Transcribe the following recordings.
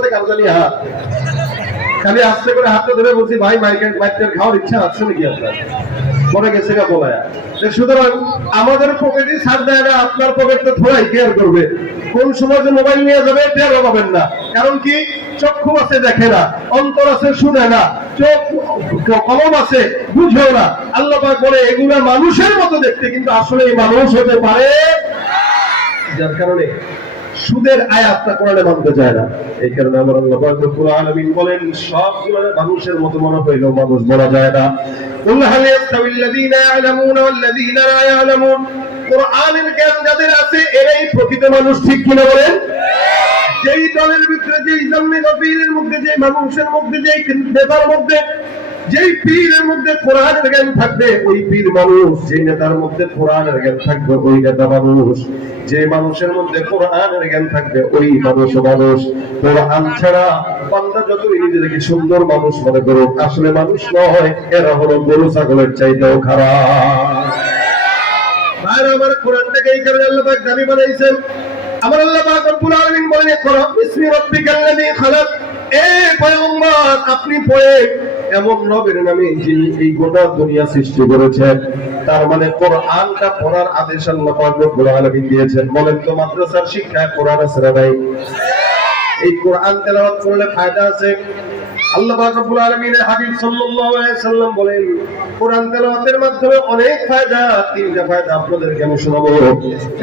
সাথে কারজানি হাত খালি আস্তে করে হাতটা ধরে বলছি ভাই মাইকের খাওয়ার ইচ্ছা আছে নাকি আপনার মনে গেছে গা বলায়া। সুতরাং আমাদের পকেটে ছাড় দেয় না, আপনার পকেটটা থোড়াই কেয়ার করবে। কোন সময় যে মোবাইল নিয়ে যাবে টের পাবেন না। কারণ কি, চক্ষু আছে দেখে না, অন্তর আছে শুনে না, চোখ কলম আছে বুঝেও না। আল্লাহ পাক বলে এগুলা মানুষের মতো দেখতে, কিন্তু আসলে এই মানুষ হতে পারে। যার কারণে সুদের আয়াতটা কোরআনে মানতে চায় না। এই কারণে আমার আল্লাহ পাক রব্বুল আলামিন বলেন সবগুলো মানুষের মতো মনে হইলেও মানুষ বলা যায় না। কুল হাল ইয়াস্তাবিল্লাযীনা ইয়ালামুনা ওয়াল্লাযীনা লা ইয়ালামুন। কোরআনের জ্ঞান যাদের আছে এরাই প্রকৃত মানুষ, ঠিক কিনা বলেন? যেই দলের ভিতরে, যেই জন্মের পীরের মধ্যে, যেই মানুষের মধ্যে, যেই নেতার মধ্যে, যেই পীরের মধ্যে কোরআনের জ্ঞান থাকবে ওই পীর মানুষ, যেই নেতার মধ্যে কোরআনের জ্ঞান থাকবে ওই নেতা মানুষ, যে মানুষের মধ্যে কোরআনের জ্ঞান থাকবে ওই মানুষ মানুষ। কোরআন ছাড়া বান্দা যতই নিজেকে সুন্দর মানুষ মনে করুক, আসলে মানুষ নয়, এরা হলো গরু ছাগলের চাইতেও খারাপ। আর আমার কোরআনটাকে এই কারণে আল্লাহ পাক দাবি বানাইছেন। আমার আল্লাহ পাক রব্বুল আলামিন বলেন ইকরা বিসমি রাব্বিকাল্লাযী খালাক। এ পয়গম্বর আপনি পড়ে এমন নবীর নামে যিনি এই গোটা দুনিয়া সৃষ্টি করেছেন। তার মানে কোরআনটা পড়ার আদেশ আল্লাহ পাক রব্বুল আলামিন দিয়েছেন। বলেন তো মাদ্রাসার শিক্ষায় কোরআন আছে না নাই? এই কোরআন তেলাওয়াত করলে ফায়দা আছে। আল্লাহ পাক রব্বুল আলামিনের হাবিব সাল্লাল্লাহু আলাইহি সাল্লাম বলেন কোরআন তেলাওয়াতের মাধ্যমে অনেক ফায়দা। তিনটা ফায়দা আপনাদেরকে আমি শোনাবো।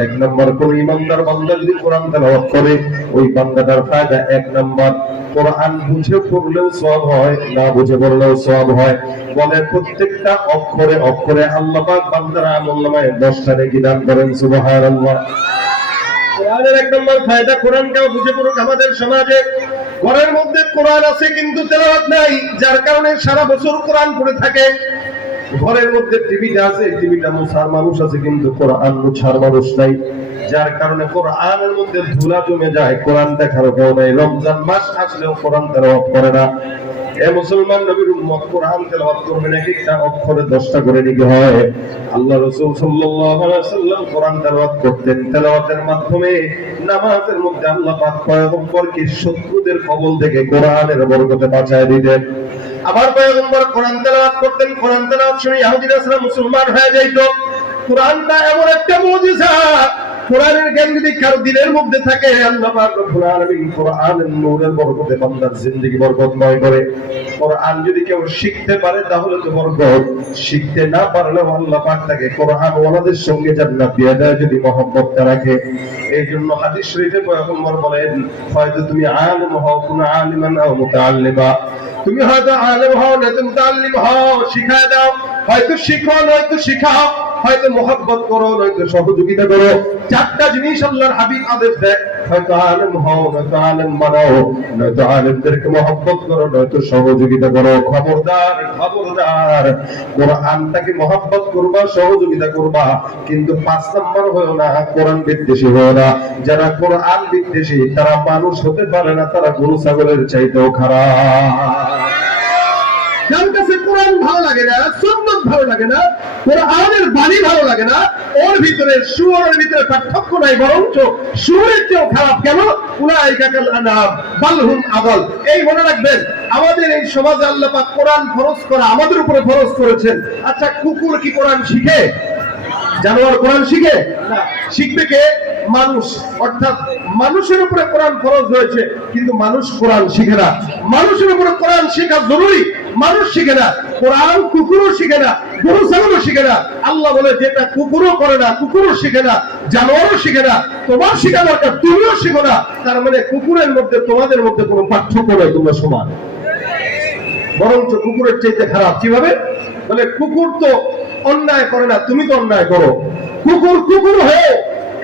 এক নাম্বার, কোন ইমানদার বান্দা যদি কোরআন তেলাওয়াত করে ওই বান্দাটার ফায়দা, এক নাম্বার কোরআন বুঝে পড়লেও সওয়াব হয়, না বুঝে পড়লেও সওয়াব হয়। বলে প্রত্যেকটা অক্ষরে অক্ষরে আল্লাহ পাক বান্দার আমলনামায় 10টা নেকি দান করেন। সুবহানাল্লাহ। কোরআনের এক নম্বর ফায়দা, কোরআনটাও বুঝে পড়ুক। আমাদের সমাজে ঘরের মধ্যে কোরআন আছে কিন্তু তেলাওয়াত নাই, যার কারণে সারা বছর কোরআন পড়ে থাকে। ঘরের মধ্যে টিভিটা আছে, টিভিটা মুছার মানুষ আছে কিন্তু কোরআন মুছার মানুষ নাই, যার কারণে কোরআনের মধ্যে ধুলা জমে যায়, কোরআন দেখার কেউ নাই। রমজান মাস আসলেও কোরআন তেলাওয়াত করে না। এ মুসলমান নবীর উম্মত কোরআন তেলাওয়াত করবেন, এক একটা অক্ষরে 10টা করে নিতে হয়। আল্লাহ রাসূল সাল্লাল্লাহু আলাইহি ওয়াসাল্লাম কোরআন তেলাওয়াত করতেন। তেলাওয়াতের মাধ্যমে নামাজের মধ্যে আল্লাহ পাক পয়গম্বরকে শত্রুদের কবল থেকে কোরআনের বরকতে বাঁচায় দিতেন। আবার পয়গম্বর কোরআন তেলাওয়াত করতেন, কোরআন তেলাওয়াত শুনে ইহুদিরা মুসলমান হয়ে যাইত। কোরআনটা এমন একটা মুজিজা, কোরআনের জ্ঞান যদি কারো দিলের মধ্যে থাকে আল্লাহ পাক রব্বুল আলামিন কোরআনের নূরের বরকতে বান্দার জিন্দেগি বরকতময় করে। কোরআন যদি কেউ শিখতে পারে তাহলে তো বরকত, শিখতে না পারলেও আল্লাহ পাক তাকে কোরআন ওয়ালাদের সঙ্গে জান্নাত দিয়ে দেয় যদি মহব্বতটা রাখে। এইজন্য হাদিস শরীফে পয়গম্বর বলেন হয়তো তুমি আলেম হও, কোন আলিমান আও মুতাআল্লিমা, তুমি হয়তো আলেম হও নয়তো মুতাআল্লিম হও, শিখায় দাও, হয়তো শিখো নয়তো শিখাও, হয়তো মহব্বত করো নয়তো সহযোগিতা করো। 4টা জিনিস আল্লাহর হাবিব আদেশ দেয়, হয়তো আলেম হও নয়তো আলেম বানাও, নয়তো আলেমদেরকে মহব্বত করো নয়তো সহযোগিতা করো। খবরদার খবরদার, কোরআনটাকে মহব্বত করবা, সহযোগিতা করবা, কিন্তু 5 নাম্বার হয়ো না কোরআন বিদ্বেষী হয়ো না। যারা কোরআন বিদ্বেষী তারা মানুষ হতে পারে না, তারা গরু ছাগলের চাইতেও খারাপ। যার কাছে কোরআন ভালো লাগে না, সুন্নাত ভালো লাগে না, কোরআনের বাণী ভালো লাগে না, ওর ভিতরে সুরের ভিতরে পার্থক্য নাই, বরঞ্চ সুরের চেয়েও খারাপ। কেন? উলাইকা কাল আনআম বাল হুম আযাল। এই মনে রাখবেন, আমাদের এই সমাজে আল্লাহ পাক কোরআন ফরজ করা আমাদের উপরে ফরজ করেছেন। আচ্ছা, কুকুর কি কোরআন শিখে? জানোয়ার কোরআন শিখে না? শিখবে কে? মানুষ। অর্থাৎ মানুষের উপরে কোরআন ফরজ হয়েছে, কিন্তু মানুষ কোরআন শিখে না। মানুষের উপরে কোরআন শেখা জরুরি, মানুষ শিখে না। কোরআন কুকুরও শিখে না, গরু ছাগলও শিখে না। আল্লাহ বলে যেটা কুকুরও করে না, কুকুরও শিখে না, জানোয়ারও শিখে না, তোমার শিখা দরকার, তুমিও শিখো না। তার মানে কুকুরের মধ্যে তোমাদের মধ্যে কোনো পার্থক্য নয়, তোমরা সমান, বরঞ্চ কুকুরের চাইতে খারাপ। কিভাবে? বলে কুকুর তো অন্যায় করে না, তুমি তো অন্যায় করো। কুকুর কুকুর হয়ে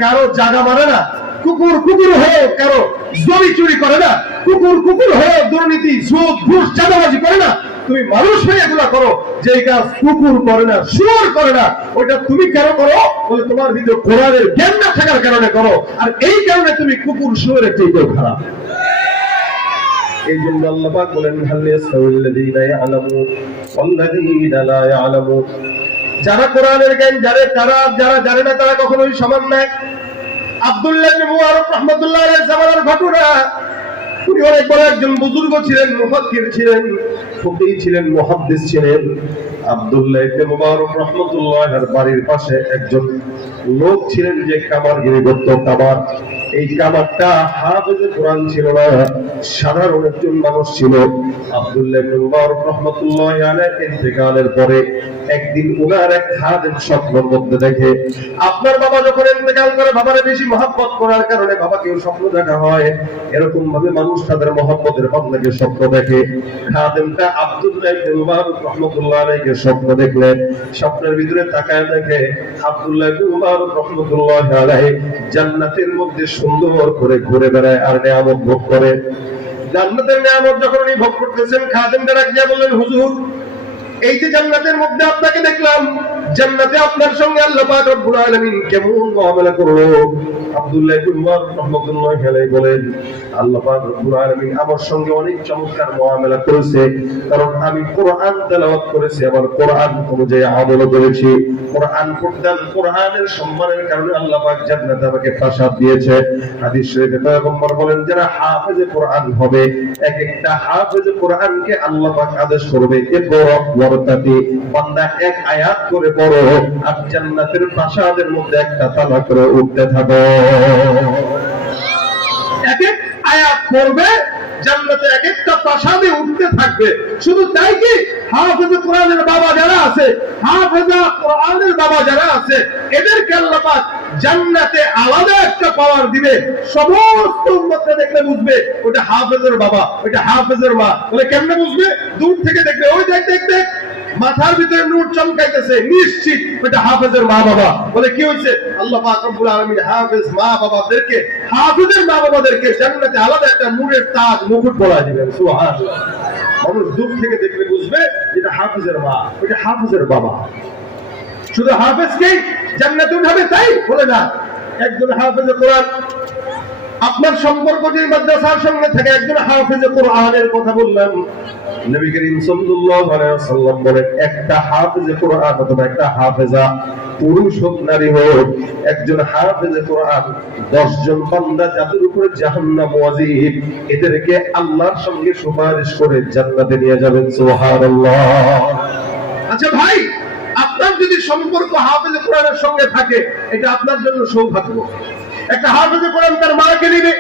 কারো জায়গা মানে না, কুকুর কুকুর হয়ে কারো জমি চুরি করে না, কুকুর কুকুর হয়ে দুর্নীতি সুদ ঘুষ চাঁদাবাজি করে না। তুমি মানুষ হয়ে এগুলা করো, যে কাজ কুকুর করে না, শুয়োর করে না, ওইটা তুমি কেন করো? বলে তোমার ভিতরে কোরআনের জ্ঞান না থাকার কারণে করো, আর এই কারণে তুমি কুকুর শুয়োরের চাইতেও খারাপ। এই জন্য আল্লাহ পাক বলেন হাল ইয়াসাউল্লাযীনা ইয়ালামুন ওয়াল্লাযীনা লা ইয়ালামুন। যারা কোরআনের জ্ঞান জানে তারা, যারা জানে না তারা কখনোই সমান নয়। আব্দুল্লাহ ইবনে মুবারক রাহমাতুল্লাহ আলাইহি জামানার ঘটনা, উনি অনেক বড় একজন বুজুর্গ ছিলেন, মুফাক্কির ছিলেন, ফকিহ ছিলেন, মুহাদ্দিস ছিলেন। আব্দুল্লাহ ইবনে মুবারক রাহমাতুল্লাহির বাড়ির পাশে একজন লোক ছিলেন যে কামারগিরি করত, কামার। এই কামারটা হাফেজে কোরআন ছিল না, সাধারণ একজন মানুষ ছিল। আব্দুল্লাহ ইবনে মুবারক রাহমাতুল্লাহি আলাইহি ইন্তেকালের পরে একদিন উনার এক খাদেম স্বপ্নের মধ্যে দেখে, আপনার বাবা যখন ইন্তেকাল করে বাবারে বেশি মহব্বত করার কারণে বাবাকেও স্বপ্ন দেখা হয়। এরকম ভাবে মানুষ তাদের মহব্বতের বান্দাকে স্বপ্ন দেখে। খাদেমটা আব্দুল্লাহ ইবনে মুবারক রাহমাতুল্লাহি আলাইহি স্বপ্ন দেখলেন। স্বপ্নের ভিতরে তাকায় দেখে আব্দুল্লাহ ইবনে মুবারক রাহমাতুল্লাহি আলাইহি জান্নাতের মধ্যে সুন্দর করে ঘুরে বেড়ায় আর নিয়ামত ভোগ করে। জান্নাতের নিয়ামত যখন উনি ভোগ করতেছেন, খাদেমটা রাখিয়া বললেন, হুজুর, এই যে জান্নাতের মধ্যে আপনাকে দেখলাম, জান্নাতে আপনার সঙ্গে আল্লাহ পাক রব্বুল আলামিন কেমন মুআমালা করলো? আব্দুল্লাহ ইবনে মুবারক রাহমাতুল্লাহি আলাইহি বলেন, আল্লাহ পাক রব্বুল আলামিন আমার সঙ্গে অনেক চমৎকার মুআমালা করেছে, কারণ আমি কোরআন তেলাওয়াত করেছি, আবার কোরআন অনুযায়ী আমল করেছি। কোরআন পড়তাম, কোরআনের সম্মানের কারণে আল্লাহ পাক জান্নাতে আমাকে প্রাসাদ দিয়েছে। হাদিস শরীফে পয়গম্বর বলেন, যারা হাফেজে কোরআন হবে, এক একটা হাফেজে কোরআনকে আল্লাহ পাক আদেশ করবে, ইকরা ওয়ারতাকি, বান্দা এক আয়াত করে পড়ো আর জান্নাতের প্রাসাদের মধ্যে একটা তালা করে উঠতে থাকো। এক এক আয়াত পড়বে, জান্নাতে এক একটা প্রাসাদে উঠতে থাকবে। শুধু তাই কি, হাফেজে কোরআনের বাবা যারা আছে, হাফেজা কোরআনের বাবা যারা আছে, এদেরকে আল্লাহ পাক জান্নাতে আলাদা একটা পাওয়ার দিবে। সমস্ত উম্মতরা দেখলে বুঝবে ওটা হাফেজের বাবা, ওটা হাফেজের মা। বলে কেমনে বুঝবে? দূর থেকে দেখবে, ওই দেখ দেখ দেখ, মাথার ভিতরে নূর চমকাইতেছে, নিশ্চিত ওটা হাফেজের মা বাবা। বলে কি হইছে? আল্লাহ পাক রব্বুল আলামিন হাফেজ মা বাবাদেরকে, হাফেজের মা বাবাদেরকে জান্নাতে আলাদা একটা নূরের তাজ, মুকুট পরায় দিবেন। সুবহানাল্লাহ। মানুষ দূর থেকে দেখলে বুঝবে এটা হাফেজের মা, ওটা হাফেজের বাবা। শুধু হাফেজকেই জান্নাতে উঠাবে তাই বলে না। একজন হাফেজে কোরআন, আপনার সম্পর্ক যে মাদ্রাসার সঙ্গে থাকে, একজন হাফেজে কোরআনের কথা বললাম, নবী করিম সাল্লাল্লাহু আলাইহি ওয়াসাল্লাম বলেন, একটা হাফেজে কোরআন অথবা একটা হাফেজা, পুরুষ হোক নারী হোক, একজন হাফেজে কোরআন 10 জন বান্দা যাদের উপরে জাহান্নাম ওয়াজিব, এদেরকে আল্লাহর সঙ্গে সুপারিশ করে জান্নাতে নিয়ে যাবেন। সুবহানাল্লাহ। আচ্ছা ভাই, আপনার যদি সম্পর্ক হাফেজে কোরআনের সঙ্গে থাকে, এটা আপনার জন্য সৌভাগ্য। একটা হাফেজে কোরআন তার মাকে নিবে,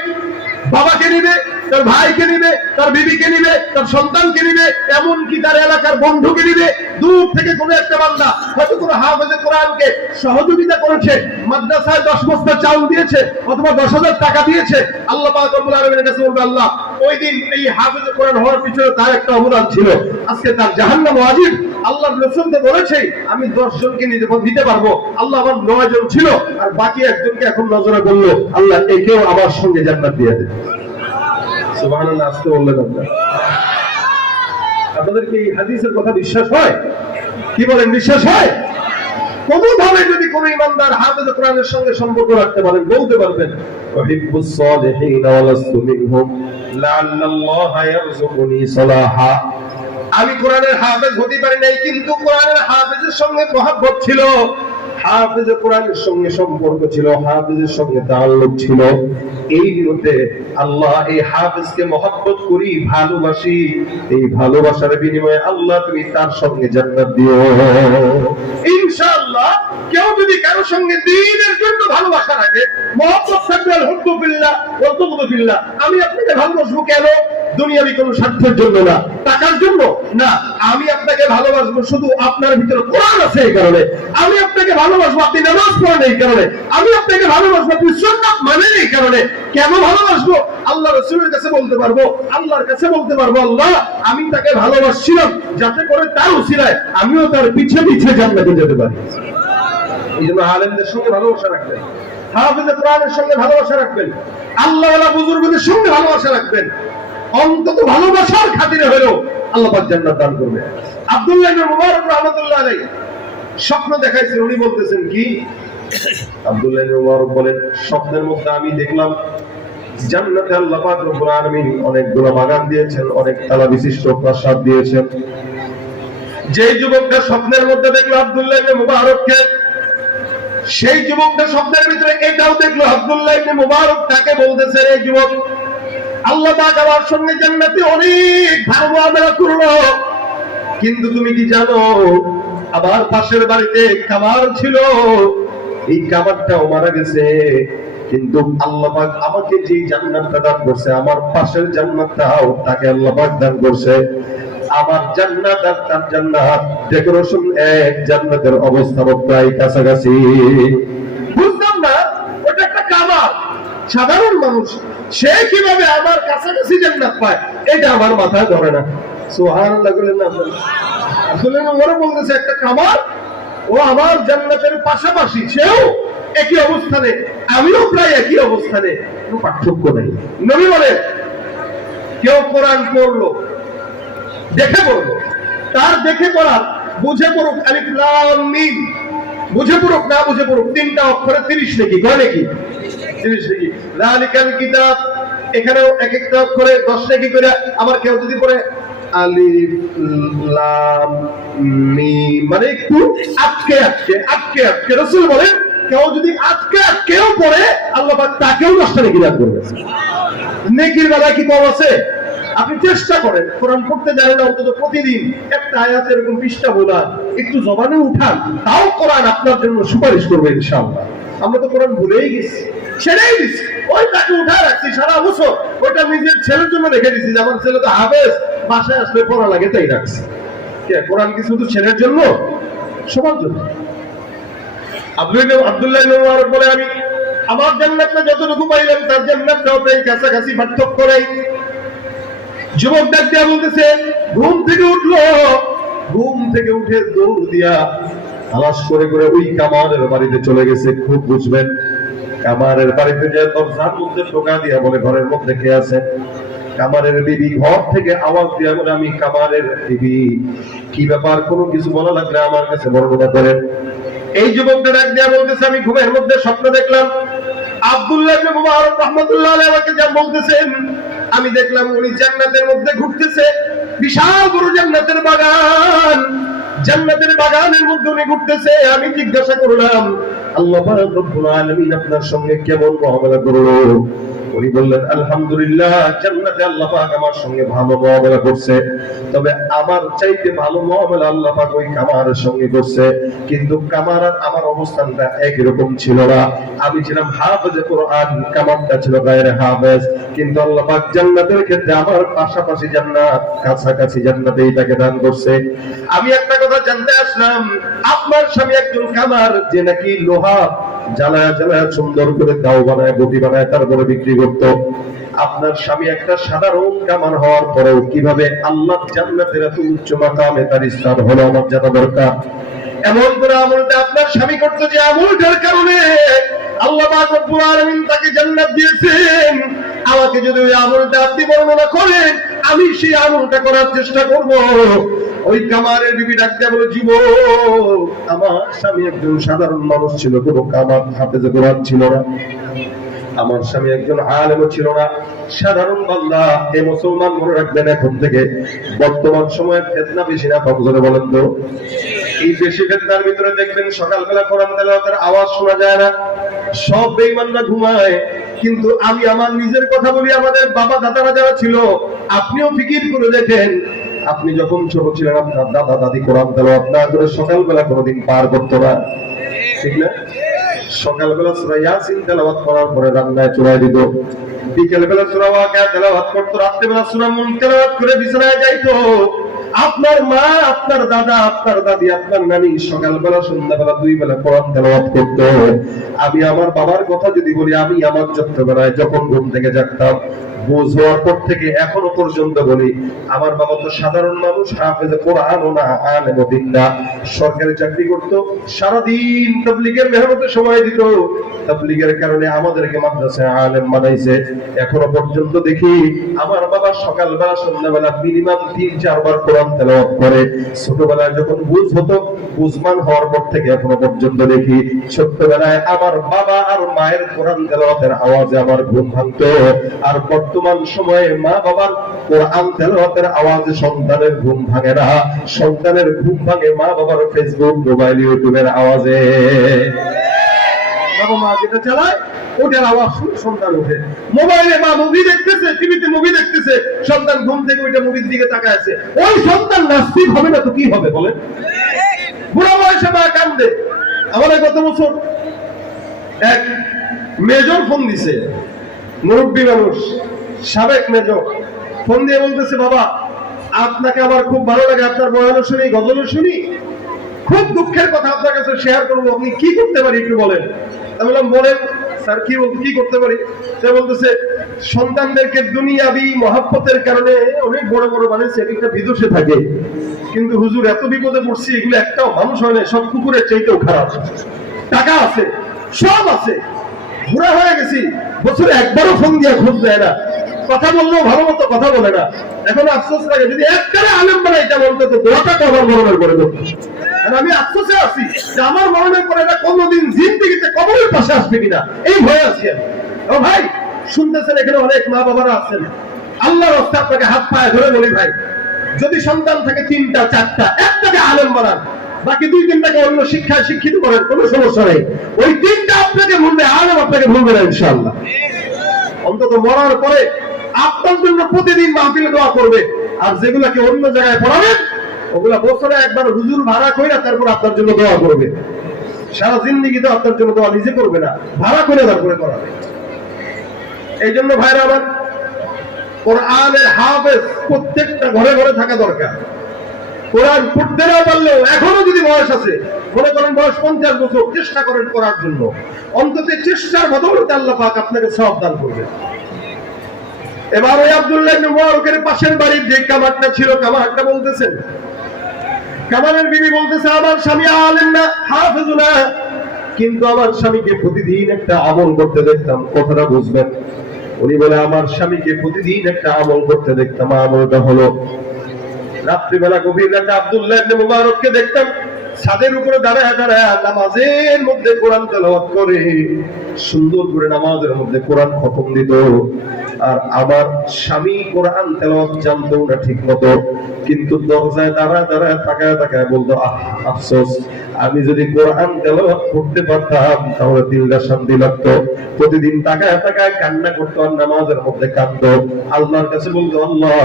বাবাকে নিবে, তার ভাইকে নিবে, তার বিবিকে নিবে, তার সন্তানকে নিবে, এমনকি তার এলাকার বন্ধুকে নিবে। দূর থেকে কোন একটা বান্দা হয়তো কোনো হাফেজে কোরআনকে সহযোগিতা করেছে, মাদ্রাসায় 10 বস্তা চাউল দিয়েছে অথবা 10,000 টাকা দিয়েছে, আল্লাহ পাক রব্বুল আলামিনের কাছে বলবে, আল্লাহ ওই দিন এই হাফেজে কোরআন হওয়ার পিছনে তার একটা অবদান ছিল, আজকে তার জাহান্নাম ওয়াজিব। আল্লাহর রাসূল তো বলেছে আমি 10 জনকে দিতে পারবো, আল্লাহ আমার 9 জন ছিল আর বাকি একজনকে এখন নজরে বললো, আল্লাহ একেও আমার সঙ্গে জান্নাত দিয়ে দেন। সুবহানাল্লাহ। আজকে বললেন আপনারা, আপনাদের কি হাদিসের কথা বিশ্বাস হয়? কি বলেন, বিশ্বাস হয়? কোনোভাবে যদি কোনো ইমানদার হাফেজ কোরআনের সঙ্গে সম্পর্ক রাখতে পারেন, বলতে পারবেন, ওয়াহিব্বুস সালিহিন ওয়া লাস্তু মিনহুম লাআল্লাল্লাহা ইয়ারযুকুনি সালাহা। আমি কোরআনের হাফেজ হতে পারি নাই, কিন্তু কোরআনের হাফেজের সঙ্গে মহব্বত ছিল, হাফেজে কোরআনের সঙ্গে সম্পর্ক ছিল, হাফেজের সঙ্গে তাআল্লুক ছিল। এই নিয়তে আল্লাহ এই হাফেজকে মহব্বত করি, ভালোবাসি, এই ভালোবাসার বিনিময়ে আল্লাহ তুমি তার সঙ্গে জান্নাত দিও ইনশাআল্লাহ। কেউ যদি কারো সঙ্গে দ্বীনের জন্য ভালোবাসা রাখে, মহব্বত থাকবে, আল হুব্বু ফিল্লাহ ওয়াল বুগদু ফিল্লাহ। আমি আপনাকে ভালোবাসবো কেন? দুনিয়াবি কোনো স্বার্থের জন্য না, টাকার জন্য না। আমি আপনাকে ভালোবাসবো শুধু আপনার ভিতরে কোরআন আছে এই কারণে। আমি আপনাকে ভালোবাসবো আপনি নামাজ পড়েন এই কারণে। আমি আপনাকে ভালোবাসবো আপনি সুন্নাত মানেন এই কারণে। কেন ভালোবাসবো? আল্লাহ রাসূলের কাছে বলতে পারবো, আল্লাহর কাছে বলতে পারবো, আল্লাহ আমি তাকে ভালোবাসছিলাম যাতে করে তার উসিলায় আমিও তার পিছে পিছে জান্নাতে যেতে পারি। এই জন্য আলেমদের সঙ্গে ভালোবাসা রাখবেন, হাফেজে কোরআনের সঙ্গে ভালোবাসা রাখবেন, আল্লাহওয়ালা বুজুর্গদের সঙ্গে ভালোবাসা রাখবেন। অন্তত ভালোবাসার খাতিরে হলেও আল্লাহ পাক জান্নাত দান করবে। আব্দুল্লাহ ইবনে মুবারক রাহমাতুল্লাহ আলাইহি স্বপ্ন দেখাইছেন, উনি বলতেছেন কি? আব্দুল্লাহ ইবনে মুবারক বলেন, স্বপ্নের মধ্যে আমি দেখলাম জান্নাতে আল্লাহ পাক রব্বুল আলামিন অনেকগুলো বাগান দিয়েছেন, অনেক তালা বিশিষ্ট প্রাসাদ দিয়েছেন। যে যুবকটা স্বপ্নের মধ্যে দেখলো আব্দুল্লাহ ইবনে মুবারককে, সেই যুবকটা স্বপ্নের ভিতরে এটাও দেখলো আব্দুল্লাহ ইবনে মুবারক, তাকে বলতেছে, এই যুবক আল্লাহ পাক আমার সঙ্গে জান্নাতে অনেক ভালো মুআমালা করলো। কিন্তু তুমি কি জানো, আমার পাশের বাড়িতে কামার ছিল, এই কামারটাও মারা গেছে। কিন্তু আল্লাহ পাক আমাকে যে জান্নাতটা দান করছে, আমার পাশের জান্নাতটাও তাকে আল্লাহ পাক দান করছে। আমার জান্নাত আর তার জান্নাত ডেকোরেশন এক, জান্নাতের অবস্থান প্রায় কাছাকাছি। বুঝলাম না, ওটা একটা কামার, সাধারণ মানুষ, সে কিভাবে আমার কাছাকাছি জান্নাত পায়, এটা আমার মাথায় ধরে না। সুবহানাল্লাহ বলেন না? আসলে ওরা বলতেছে একটা কামার, ও আমার জান্নাতের পাশাপাশি, সেও একই অবস্থানে, আমিও প্রায় একই অবস্থানে, কোনো পার্থক্য নেই। নবী বলেন, কেউ কোরআন পড়লো, দেখে পড়লো, তার দেখে পড়া, বুঝে পড়ুক, আলিফ লাম মিম, বুঝে পড়ুক না বুঝে পড়ুক, 3টা অক্ষরে 30 নাকি, কয় নাকি 30 নাকি। যালিকাল কিতাব, এখানেও এক একটা অক্ষরে 10 নাকি করে। আবার কেউ যদি পড়ে আলিফ লাম মিম, মানে একটু আটকে আটকে আটকে আটকে, রাসূল বলেন কেউ যদি আটকে আটকেও পড়ে, আল্লাহ পাক তাকেও 10টা নেকি দান করবে। নেকির বেলায় কি কম আছে? আপনি চেষ্টা করেন, কোরআন পড়তে জানেন না, অন্তত প্রতিদিন একটা আয়াত এরকম পৃষ্ঠা বলান, একটু জবানে উঠান, তাও কোরআন আপনার জন্য সুপারিশ করবে ইনশাআল্লাহ। আমরা তো কোরআন ভুলেই গেছি, ছেড়েই দিচ্ছি, ওই তাকে উঠা রাখছি সারা বছর, ওইটা নিজের ছেলের জন্য রেখে দিচ্ছি, যে আমার ছেলে তো হাফেজ, বাসায় আসলে পড়া লাগে তাই রাখছি। কোরআন কি শুধু ছেলের জন্য? সবার জন্য। আব্দুল্লাহ ইবনে মুবারক বলে, আমি আমার জান্নাতটা যতটুকু পাইলাম, তার জান্নাতটাও প্রায় কাছাকাছি, পার্থক্য নেই। যুবক ডাক দিয়া বলতেছে, ঘুম থেকে উঠলো, ঘুম থেকে উঠে দৌড় দিয়া তালাশ করে করে ওই কামারের বাড়িতে চলে গেছে। খুব বুঝবেন, কামারের বাড়িতে যে দরজার মধ্যে টোকা দিয়া বলে, ঘরের মধ্যে কে আছে? কামারের বিবি। ঘর থেকে আওয়াজ দিয়া বলে, আমি কামারের বিবি। কি ব্যাপার? কোনো কিছু বলা লাগলে আমার কাছে বর্ণনা করেন। এই যুবকটা ডাক দিয়া বলতেছে, আমি ঘুমের মধ্যে স্বপ্ন দেখলাম। আব্দুল্লাহ ইবনে মুবারক রাহমাতুল্লাহ আলাইহি আমাকে যা বলতেছেন, আমি দেখলাম উনি জান্নাতের মধ্যে ঘুরতেছে, বিশাল বড় জান্নাতের বাগান, জান্নাতের বাগানের মধ্যে উনি ঘুরতেছে। আমি জিজ্ঞাসা করলাম, আল্লাহ পাক রব্বুল আলামিন আপনার সঙ্গে কেমন মুআমালা করলো? উনি বললেন, আলহামদুলিল্লাহ, জান্নাতে আল্লাহ পাক আমার সঙ্গে ভালো মুআমালা করছে। তবে আমার চাইতে ভালো মুআমালা আল্লাহ পাক ওই কামারের সঙ্গে করছে। কিন্তু কামার আর আমার অবস্থানটা একই রকম ছিল না। আমি ছিলাম হাফেজে কোরআন, কামারটা ছিল গায়রে হাফেজ। কিন্তু আল্লাহ পাক জান্নাতের ক্ষেত্রে আমার পাশাপাশি জান্নাত, কাছাকাছি জান্নাতেই তাকে দান করছে। আমি একটা কথা জানতে আসলাম, আপনার স্বামী একজন কামার, যে নাকি লোহা জ্বালায়া জ্বালায়া সুন্দর করে দাও বানায়, বটি বানায়, তারপরে বিক্রি করতো। আপনার স্বামী একটা সাধারণ কামার হওয়ার পরেও কিভাবে আল্লাহ জান্নাতের এত উচ্চ মাকামে তার স্থান হলো, আমার জানা দরকার। এমন করে আমলটা আপনার স্বামী করতো, যে আমলটার কারণে আল্লাহ পাক রব্বুল আলামিন তাকে জান্নাত দিয়েছেন। আমাকে যদি ওই আমলটা আপনি বর্ণনা করেন, আমি সেই আমলটা করার চেষ্টা করব। ওই কামারের বিবি ডাকতে বলে, যুবক, আমার স্বামী একজন সাধারণ মানুষ ছিল, কোনো কামার হাফেজে কোরআন ছিল না। আমার স্বামী একজন আলেমও ছিল না, সাধারণ বান্দা। এই মুসলমান মনে রাখবেন, এখন থেকে বর্তমান সময়ে ফিতনা বেশি না কম? করে বলেন তো। এই বেশি ফিতনার ভিতরে দেখবেন সকালবেলা কোরআন তেলাওয়াতের আওয়াজ শোনা যায় না, সব বেঈমানরা ঘুমায়। কিন্তু আমি আমার নিজের কথা বলি, আমাদের বাবা দাদারা যারা ছিল, আপনিও ফিকির করে দেখেন, আপনি যখন ছোট ছিলেন, আপনার দাদা দাদি কোরআন তেলাওয়াত না করে সকালবেলা কোনোদিন পার করতো না, ঠিক না? সকালবেলা সূরা ইয়াসিন তেলাওয়াত করার পরে রান্নায় চড়াই দিত, বিকেলবেলা সূরা ওয়াকিয়া তেলাওয়াত করতো, রাত্রিবেলা সূরা মুলক তেলাওয়াত করে বিছানায় যাইতো। আপনার মা, আপনার দাদা, আপনার দাদি, আপনার নানি সকালবেলা সন্ধ্যাবেলা 2 বেলা কোরআন তেলাওয়াত করতো। আমি আমার বাবার কথা যদি বলি, আমি আমার ছোট্টবেলায় যখন ঘুম থেকে জাগতাম, বুঝ হওয়ার পর থেকে এখনো পর্যন্ত বলি, আমার বাবা তো সাধারণ মানুষ, হাফেজে কোরআনও না, আলেমও দিন না, সরকারি চাকরি করতো, সারাদিন তাবলীগের মেহনতে সময় দিত। তাবলীগের কারণে আমাদেরকে মাদ্রাসায় আলেম বানাইছে। এখনো পর্যন্ত দেখি আমার বাবা সকালবেলা সন্ধ্যাবেলা মিনিমাম 3-4 বার কোরআন তেলাওয়াত করে। ছোটবেলায় যখন বুঝ হতো, বুঝমান হওয়ার পর থেকে এখনো পর্যন্ত দেখি, ছোট্টবেলায় আমার বাবা আর মায়ের কোরআন তেলাওয়াতের আওয়াজে আমার ঘুম ভাঙতো। আর বর্তমান সময়ে মা বাবার কোরআন তেলাওয়াতের আওয়াজে সন্তানের ঘুম ভাঙে না, সন্তানের ঘুম ভাঙে মা বাবার ফেসবুক, মোবাইল, ইউটিউবের আওয়াজে। বাবা মা যেটা চালায় ওটার আওয়াজ শুনে সন্তান ওঠে। মোবাইলে মা মুভি দেখতেছে, টিভিতে মুভি দেখতেছে, সন্তান ঘুম থেকে ওইটা মুভির দিকে তাকায় আছে, ওই সন্তান নাস্তিক হবে না তো কি হবে বলেন? বুড়া বয়সে মা কান্দে। আমাদের গত বছর এক মেজর ফোন দিছে, মুরব্বী মানুষ, সাবেক মেজর, ফোন দিয়ে বলতেছে, বাবা আপনাকে আমার খুব ভালো লাগে, আপনার বয়ানও শুনি, গজলও শুনি, খুব দুঃখের কথা আপনার কাছে শেয়ার করবো, আপনি কি করতে পারি একটু বলেন। আমি বললাম বলেন স্যার, কি করতে পারি? সে বলতেছে, সন্তানদেরকে দুনিয়াবি মহাব্বতের কারণে অনেক বড় বড় বানিয়েছে, একটা বিদেশে থাকে, কিন্তু হুজুর এত বিপদে পড়ছি, এগুলো একটাও মানুষ হয় না, সব কুকুরের চাইতেও খারাপ, টাকা আছে, সব আছে, ঘোরা হয়ে গেছি, বছরে একবারও ফোন দিয়ে খোঁজ দেয় না, কথা বললেও ভালো মতো কথা বলে না। এখন আফসোস লাগে, যদি একটারে আলেম বানাইটা বলতো তো দোয়াটা তো আমার মরণের করে দেবো। আর আমি আফসোসে আছি যে আমার মরণের পরে এটা কোনোদিন জিন্দেগিতে কবরের পাশে আসবে কিনা, এই ভয়ে আছি আমি। ও ভাই শুনতেছেন, এখানে অনেক মা বাবারা আছেন, আল্লাহর রাস্তায় আপনাকে হাত পায়ে ধরে বলি ভাই, যদি সন্তান থাকে 3টা 4টা, একটাকে আলেম বানান, বাকি 2-3টাকে অন্য শিক্ষায় শিক্ষিত করেন, কোনো সমস্যা নেই। ওই 3টা আপনাকে ভুলবে, আলেম আপনাকে ভুলবে না ইনশাআল্লাহ। অন্তত মরার পরে আপনার জন্য প্রতিদিন মাহফিলে দোয়া করবে, আর যেগুলাকে অন্য জায়গায় পড়াবেন ওগুলা বছরে একবার হুজুর ভাড়া কইরা তারপর আপনার জন্য দোয়া করবে। সারা জিন্দেগিতে আপনার জন্য দোয়া নিজে করবে না, ভাড়া করে তারপরে করাবে। এই জন্য ভাইরা আমার, কোরআনের হাফেজ প্রত্যেকটা ঘরে ঘরে থাকা দরকার। কোরআন পড়তে না পারলেও এখনো যদি বয়স আছে, মনে করেন বয়স 50 বছর, চেষ্টা করেন করার জন্য, অন্তত চেষ্টার বদৌলতে আল্লাহ পাক আপনাকে সওয়াব দান করবে। এবার ওই আব্দুল্লাহ ইবনে মুবারকের পাশের বাড়ির যে কামারটা ছিল, কামারটা বলতেছেন, কামারের বিবি বলতেছে, আমার স্বামী আলেম না, হাফেজ না, কিন্তু আমার স্বামীকে প্রতিদিন একটা আমল করতে দেখতাম। কথাটা বুঝবেন? উনি বলে, আমার স্বামীকে প্রতিদিন একটা আমল করতে দেখতাম, আমলটা হলো রাত্রিবেলা গভীর রাতে আব্দুল্লাহ ইবনে মুবারককে দেখতাম ছাদের উপরে দাঁড়ায় দাঁড়ায় নামাজের মধ্যে কোরআন তেলাওয়াত করে, সুন্দর করে নামাজের মধ্যে কোরআন খতম দিত। আর আমার স্বামী কোরআন তেলাওয়াত জানতো না ঠিক মতো, কিন্তু দরজায় দাঁড়ায় দাঁড়ায় তাকায় তাকায় বলতো, আফসোস, আমি যদি কোরআন তেলাওয়াত করতে পারতাম তাহলে দিলটা শান্তি লাগতো। প্রতিদিন তাকায় তাকায় কান্না করতো আর নামাজের মধ্যে কাঁদতো, আল্লাহর কাছে বলতো, আল্লাহ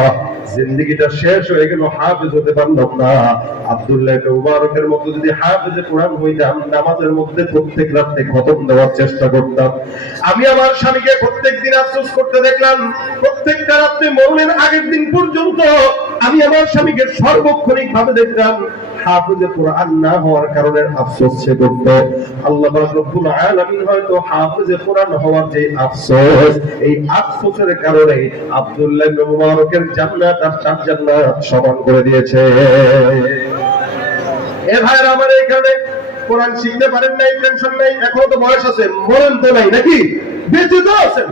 জিন্দেগিটা শেষ হয়ে গেল, হাফেজ হতে পারলাম না। আব্দুল্লাহ ইবনে মুবারকের মতো যদি হাফেজে কোরআন হইতাম, নামাজের মধ্যে প্রত্যেক রাতে খতম দেওয়ার চেষ্টা করতাম। আমি আমার স্বামীকে প্রত্যেকদিন আফসোস করতে দেখলাম, প্রত্যেকটা রাতে মরণের আগের দিন পর্যন্ত আমি আমার স্বামীকে সর্বক্ষণিক ভাবে দেখলাম হাফেজে কোরআন না হওয়ার কারণে আফসোস সে করত। আল্লাহ পাক রব্বুল আলামিন হয়তো হাফেজে কোরআন হওয়ার যে আফসোস, এই আফসোসের কারণে আব্দুল্লাহ ইবনে মুবারকের জান্নাত আর 4 জান্নাত সমান করে দিয়েছে। এ ভাইরা আমার, এই কারণে কোরআন শিখতে পারেন নাই, টেনশন নাই, এখনো তো বয়স আছে, মরণ তো নাই নাকি, বেঁচে তো আছেন।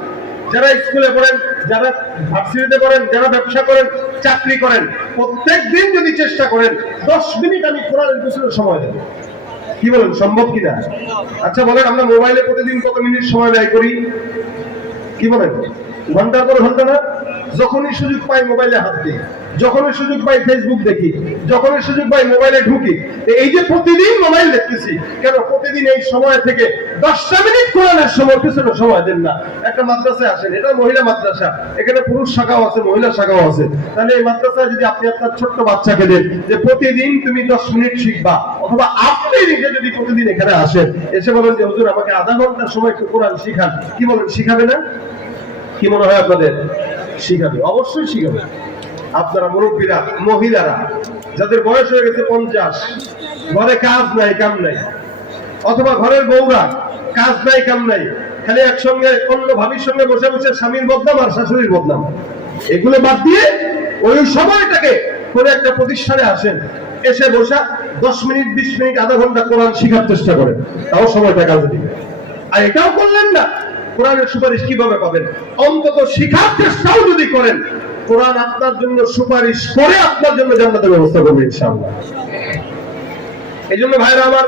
যারা স্কুলে পড়েন, যারা ভার্সিটিতে পড়েন, যারা ব্যবসা করেন, চাকরি করেন, প্রত্যেক দিন যদি চেষ্টা করেন 10 মিনিট আমি কোরআনের পিছনে সময় দেব, কি বলেন, সম্ভব কিনা? আচ্ছা বলেন, আমরা মোবাইলে প্রতিদিন কত মিনিট সময় ব্যয় করি? কি বলেন, ঘন্টার পর ঘন্টা না? যখনই সুযোগ পাই মোবাইলে হাত দিই, যখনই সুযোগ পাই ফেসবুক দেখি, যখনই সুযোগ পাই মোবাইলে ঢুকি। এই যে প্রতিদিন মোবাইল দেখতেছি কেন? প্রতিদিন এই সময় থেকে 10টা মিনিট কোরআনের সময় পিছনে সময় দেন না। একটা মাদ্রাসায় আসেন, এটা মহিলা মাদ্রাসা, এখানে পুরুষ শাখাও আছে, মহিলা শাখাও আছে। তাহলে এই মাদ্রাসায় যদি আপনি আপনার ছোট্ট বাচ্চাকে দেন যে প্রতিদিন তুমি 10 মিনিট শিখবা, অথবা আপনি নিজে যদি প্রতিদিন এখানে আসেন, এসে বলেন যে হুজুর আমাকে আধা ঘন্টা সময় একটু কোরআন শিখান, কি বলেন, শিখাবে না? কি মনে হয় আপনাদের? শিখাবে, অবশ্যই শিখাবে। আপনারা মুরব্বীরা, মহিলারা যাদের বয়স হয়ে গেছে 50, ঘরে কাজ নাই কাম নাই, অথবা ঘরের বউরা কাজ নাই কাম নাই, খালি একসঙ্গে অন্য ভাবির সঙ্গে বসে বসে স্বামীর বদনাম আর শাশুড়ির বদনাম, এগুলো বাদ দিয়ে ওই সময়টাকে করে একটা প্রতিষ্ঠানে আসেন, এসে বসা 10 মিনিট 20 মিনিট আধা ঘন্টা কোরআন শিখার চেষ্টা করেন, তাও সময়টা কাজে দিবে। আর এটাও করলেন না, কোরআনের সুপারিশ কিভাবে পাবেন? অন্তত শিখার চেষ্টাও যদি করেন, কোরআন আপনার জন্য সুপারিশ করে আপনার জন্য জান্নাতের ব্যবস্থা করবে ইনশাআল্লাহ। এই জন্য ভাইরা আমার,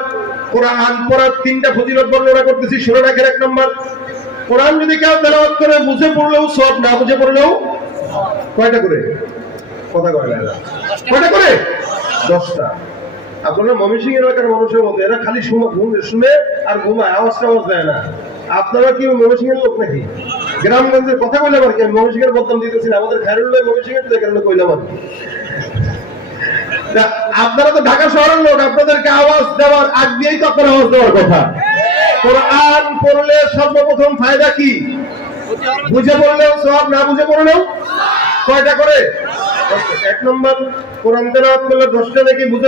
কোরআন পড়ার 3টা ফজিলত বর্ণনা করতেছি, শুনে রাখেন। 1 নম্বর, কোরআন যদি কেউ তেলাওয়াত করে বুঝে পড়লেও সওয়াব, না বুঝে পড়লেও কয়টা করে? কথা কয় না, কয়টা করে? 10টা। আপনারা ময়মনসিংহ এলাকার মানুষের মতো, এরা খালি শুনে আর ঘুমায়, আওয়াজ টাওয়াজ দেয় না। আপনারা কি ময়মনসিংহের লোক নাকি? গ্রামগঞ্জের কথা কইলাম আর কি, আমি ময়মনসিংহের বদনাম দিতেছি না, আমাদের খায়রুল্লাহ ময়মনসিংহের তো এখানে কইলাম আর কি। আপনারা তো ঢাকা শহরের লোক, আপনাদেরকে আওয়াজ দেওয়ার আগ দিয়েই তো আপনার আওয়াজ দেওয়ার কথা। কোরআন পড়লে সর্বপ্রথম ফায়দা কি? বুঝে পড়লেও সওয়াব, না বুঝে পড়লেও কয়টা করে? 1 নম্বর, কোরআন তেলাওয়াত করলে 10টা নাকি বুঝে